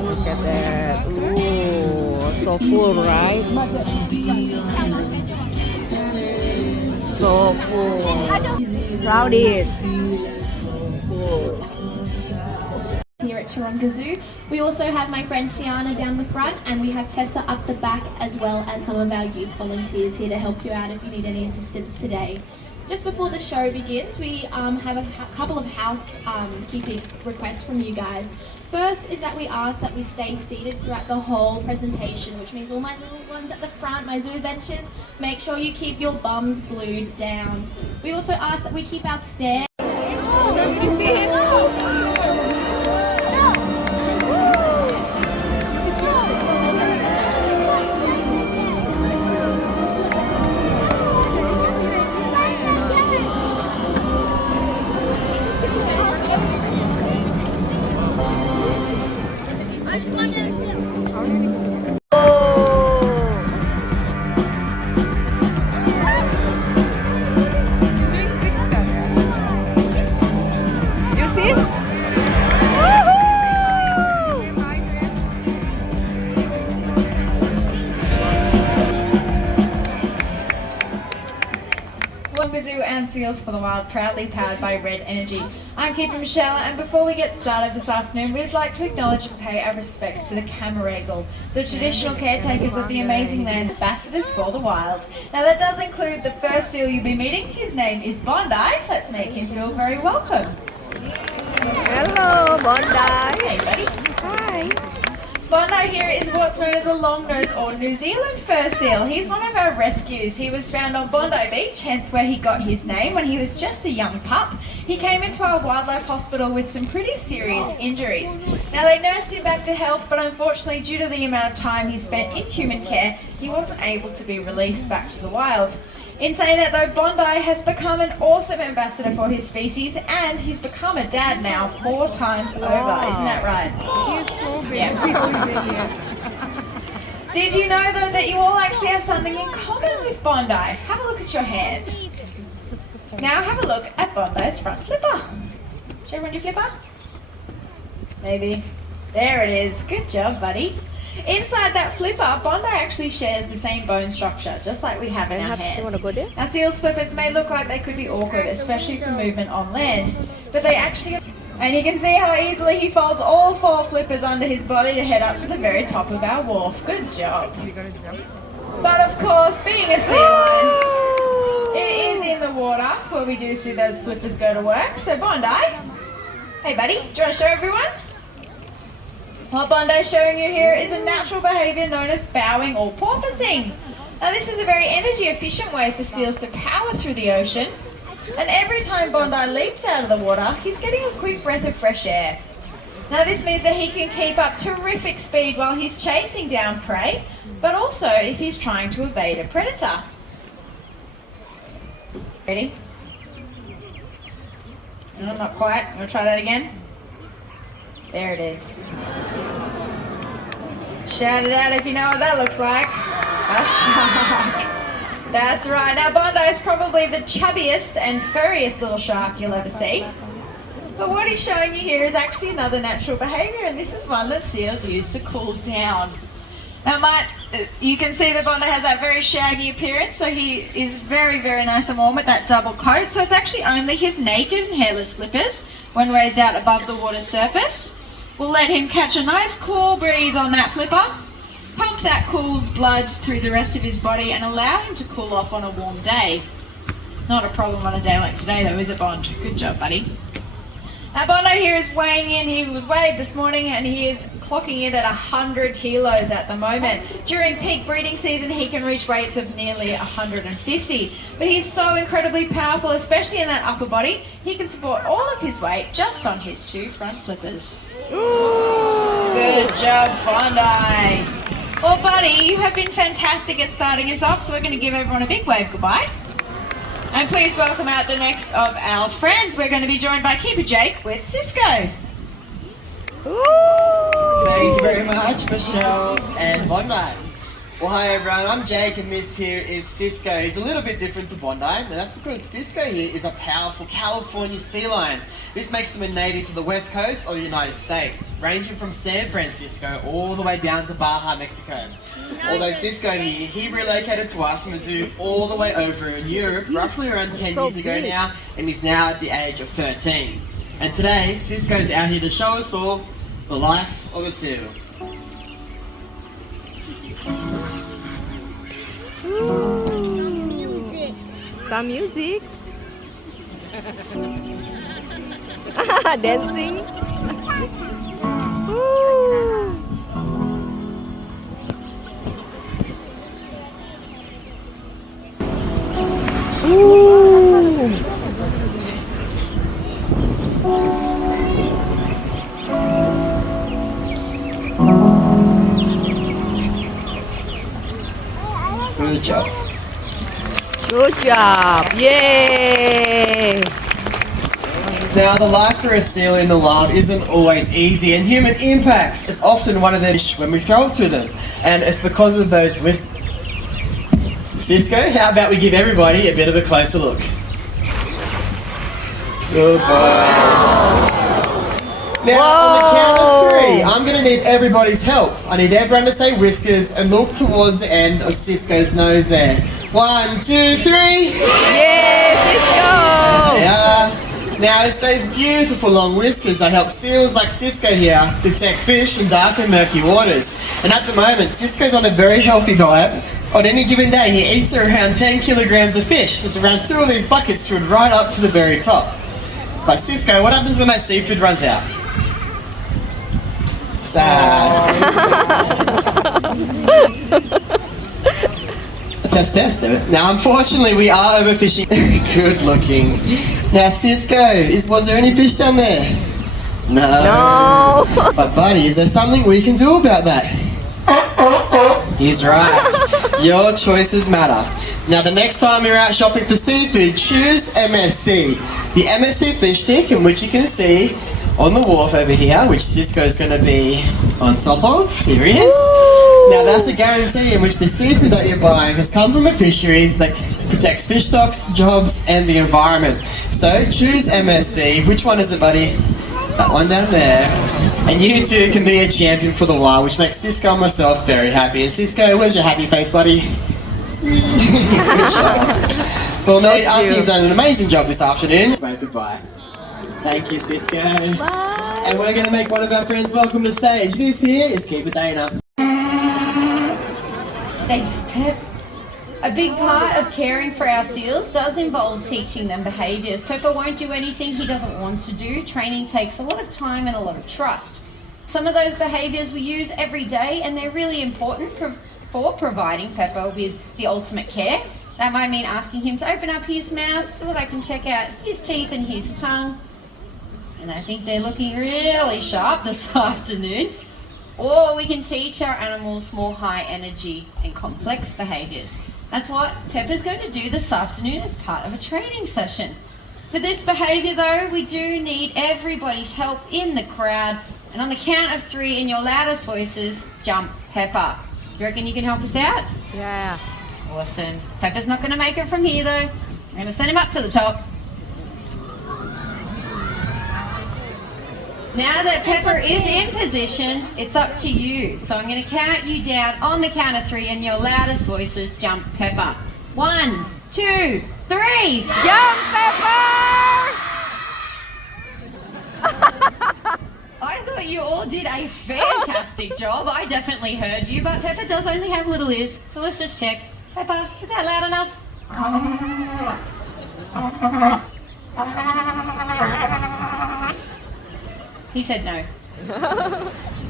Look at that. Ooh, so full, right? So full. Crowded. Full. Here at Taronga Zoo. We also have my friend Tiana down the front, and we have Tessa up the back, as well as some of our youth volunteers here to help you out if you need any assistance today. Just before the show begins, we have a couple of housekeeping requests from you guys. First is that we ask that we stay seated throughout the whole presentation, which means all my little ones at the front, my zoo adventures, make sure you keep your bums glued down. We also ask that we keep our stairs. Zoo and Seals for the Wild, proudly powered by Red Energy. I'm Keeper Michelle, and before we get started this afternoon, we'd like to acknowledge and pay our respects to the Camaragal, the traditional caretakers of the amazing land, ambassadors for the wild. Now that does include the first seal you'll be meeting. His name is Bondi. Let's make him feel very welcome. Hello, Bondi. Hey, buddy. Hi. Bondi here is what's known as a long-nosed or New Zealand fur seal. He's one of our rescues. He was found on Bondi Beach, hence where he got his name when he was just a young pup. He came into our wildlife hospital with some pretty serious injuries. Now they nursed him back to health, but unfortunately due to the amount of time he spent in human care, he wasn't able to be released back to the wild. In saying that though, Bondi has become an awesome ambassador for his species, and he's become a dad now 4 times over. Isn't that right? Yeah. Did you know though that you all actually have something in common with Bondi? Have a look at your hand. Now have a look at Bondi's front flipper. Show everyone your flipper? Maybe. There it is. Good job, buddy. Inside that flipper, Bondi actually shares the same bone structure, just like we have in our hands. You want to go there? Now, seals' flippers may look like they could be awkward, especially for movement on land, but they actually... And you can see how easily he folds all 4 flippers under his body to head up to the very top of our wharf. Good job. But of course, being a sea lion, it is in the water where we do see those flippers go to work. So Bondi, hey buddy, do you want to show everyone? What Bondi's showing you here is a natural behaviour known as bowing or porpoising. Now this is a very energy efficient way for seals to power through the ocean, and every time Bondi leaps out of the water, he's getting a quick breath of fresh air. Now this means that he can keep up terrific speed while he's chasing down prey, but also if he's trying to evade a predator. Ready? No, not quite. I'm going to try that again. There it is. Shout it out if you know what that looks like. A shark. That's right. Now Bondi is probably the chubbiest and furriest little shark you'll ever see. But what he's showing you here is actually another natural behaviour, and this is one that seals use to cool down. Now you can see that Bondi has that very shaggy appearance, so he is very, very nice and warm with that double coat. So it's actually only his naked and hairless flippers, when raised out above the water's surface, will let him catch a nice cool breeze on that flipper, pump that cool blood through the rest of his body and allow him to cool off on a warm day. Not a problem on a day like today though, is it, Bond? Good job, buddy. Now Bondi here is weighing in. He was weighed this morning and he is clocking in at 100 kilos at the moment. During peak breeding season he can reach weights of nearly 150. But he's so incredibly powerful, especially in that upper body. He can support all of his weight just on his 2 front flippers. Ooh. Good job, Bondi. Well, buddy, you have been fantastic at starting us off, so we're going to give everyone a big wave goodbye. And please welcome out the next of our friends. We're going to be joined by Keeper Jake with Cisco. Ooh. Thank you very much, Michelle and Bondi. Well, hi everyone, I'm Jake and this here is Cisco. He's a little bit different to Bondi, and that's because Cisco here is a powerful California sea lion. This makes him a native to the West Coast or the United States, ranging from San Francisco all the way down to Baja, Mexico. Although Cisco here, he relocated to us from a zoo all the way over in Europe, roughly around 10 years ago now, and he's now at the age of 13. And today, Cisco's out here to show us all the life of a seal. Music. Some music. Dancing. Woo. Ooh. Good job. Good job. Yay. Now, the life for a seal in the wild isn't always easy, and human impacts is often one of the issues when we throw it to them. And it's because of those risks. Cisco, how about we give everybody a bit of a closer look? Good boy. Now, on the count of three, I'm going to need everybody's help. I need everyone to say whiskers and look towards the end of Cisco's nose there. 1, 2, 3. Yeah, Cisco. Yeah. Now, it's those beautiful long whiskers that help seals like Cisco here detect fish in dark and murky waters. And at the moment, Cisco's on a very healthy diet. On any given day, he eats around 10 kilograms of fish. It's around 2 of these buckets filled right up to the very top. But Cisco, what happens when that seafood runs out? Sad. Test. Now, unfortunately, we are overfishing. Good looking. Now, Cisco, was there any fish down there? No. But buddy, is there something we can do about that? He's right. Your choices matter. Now, the next time you're out shopping for seafood, choose MSC. The MSC fish stick, in which you can see on the wharf over here, which Cisco's going to be on top of. Here he is. Now, that's a guarantee in which the seafood that you're buying has come from a fishery that protects fish stocks, jobs, and the environment. So, choose MSC. Which one is it, buddy? That one down there. And you too can be a champion for the wild, which makes Cisco and myself very happy. And Cisco, where's your happy face, buddy? Good job. Well, mate, I think you've done an amazing job this afternoon. Wave goodbye. Thank you, Cisco. Bye. And we're going to make one of our friends welcome to stage. This here is Keeper Dana. Thanks, Pep. A big part of caring for our seals does involve teaching them behaviours. Pepper won't do anything he doesn't want to do. Training takes a lot of time and a lot of trust. Some of those behaviours we use every day, and they're really important for providing Pepper with the ultimate care. That might mean asking him to open up his mouth so that I can check out his teeth and his tongue. And I think they're looking really sharp this afternoon. Or we can teach our animals more high energy and complex behaviours. That's what Pepper's going to do this afternoon as part of a training session. For this behaviour though, we do need everybody's help in the crowd. And on the count of 3 in your loudest voices, jump Pepper. You reckon you can help us out? Yeah. Awesome. Pepper's not going to make it from here though. I'm going to send him up to the top. Now that Pepper is in position, it's up to you. So I'm going to count you down on the count of 3 and your loudest voices jump Pepper. 1, 2, 3. Jump, Pepper! I thought you all did a fantastic job. I definitely heard you, but Pepper does only have little ears. So let's just check. Pepper, is that loud enough? He said no.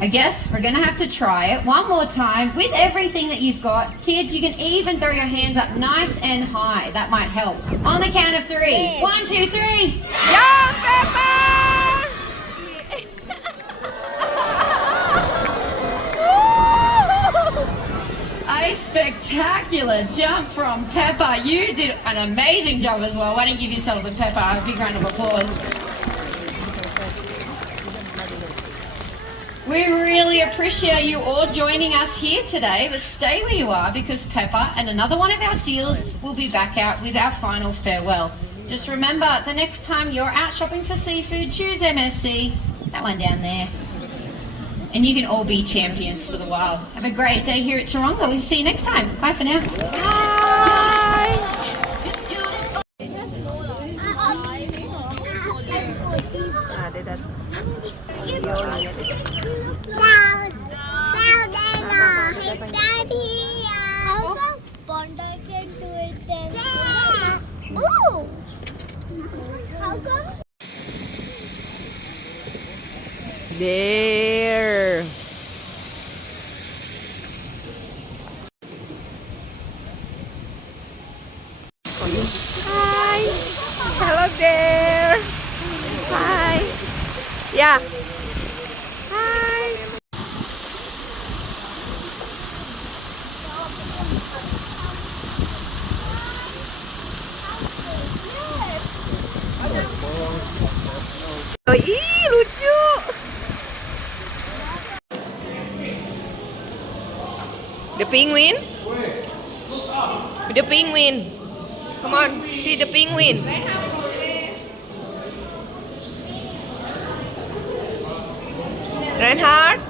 I guess we're going to have to try it one more time with everything that you've got. Kids, you can even throw your hands up nice and high. That might help. On the count of 3. 1, 2, 3. Jump, Pepper! A spectacular jump from Pepper. You did an amazing job as well. Why don't you give yourselves a Pepper a big round of applause. We really appreciate you all joining us here today, but stay where you are because Pepper and another one of our seals will be back out with our final farewell. Just remember, the next time you're out shopping for seafood, choose MSC, that one down there. And you can all be champions for the wild. Have a great day here at Taronga. We'll see you next time. Bye for now. There. Hi. Hello there. Hi. Yeah. Hi. Oh, ih, lucu. The penguin? The penguin. Come on, see the penguin. Reinhard?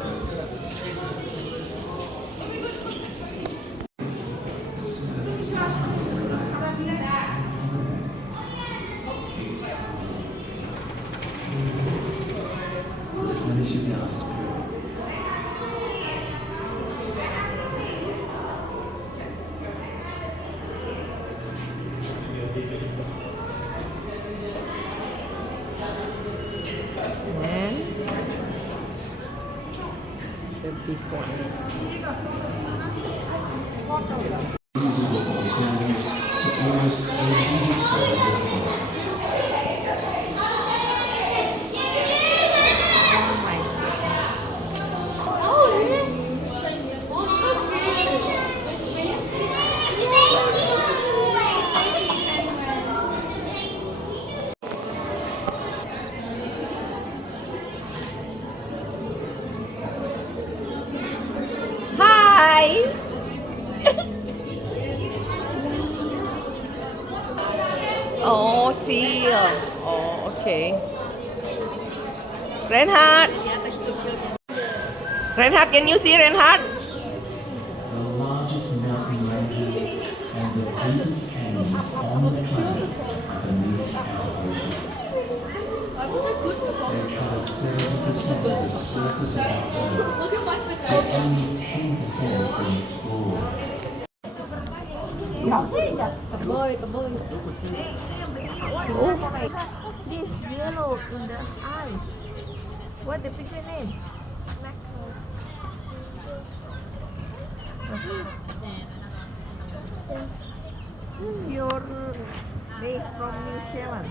Usable alternatives to almost every disposable product. Hi. Oh, seal. Oh, okay. Reinhard. Reinhard, can you see Reinhard? The largest mountain ranges and the deepest canyons on the planet beneath our oceans. They cover 70% of the surface of our Earth, but only 10% has been explored. This yellow in the eyes. What the picture name? Your base from New Zealand.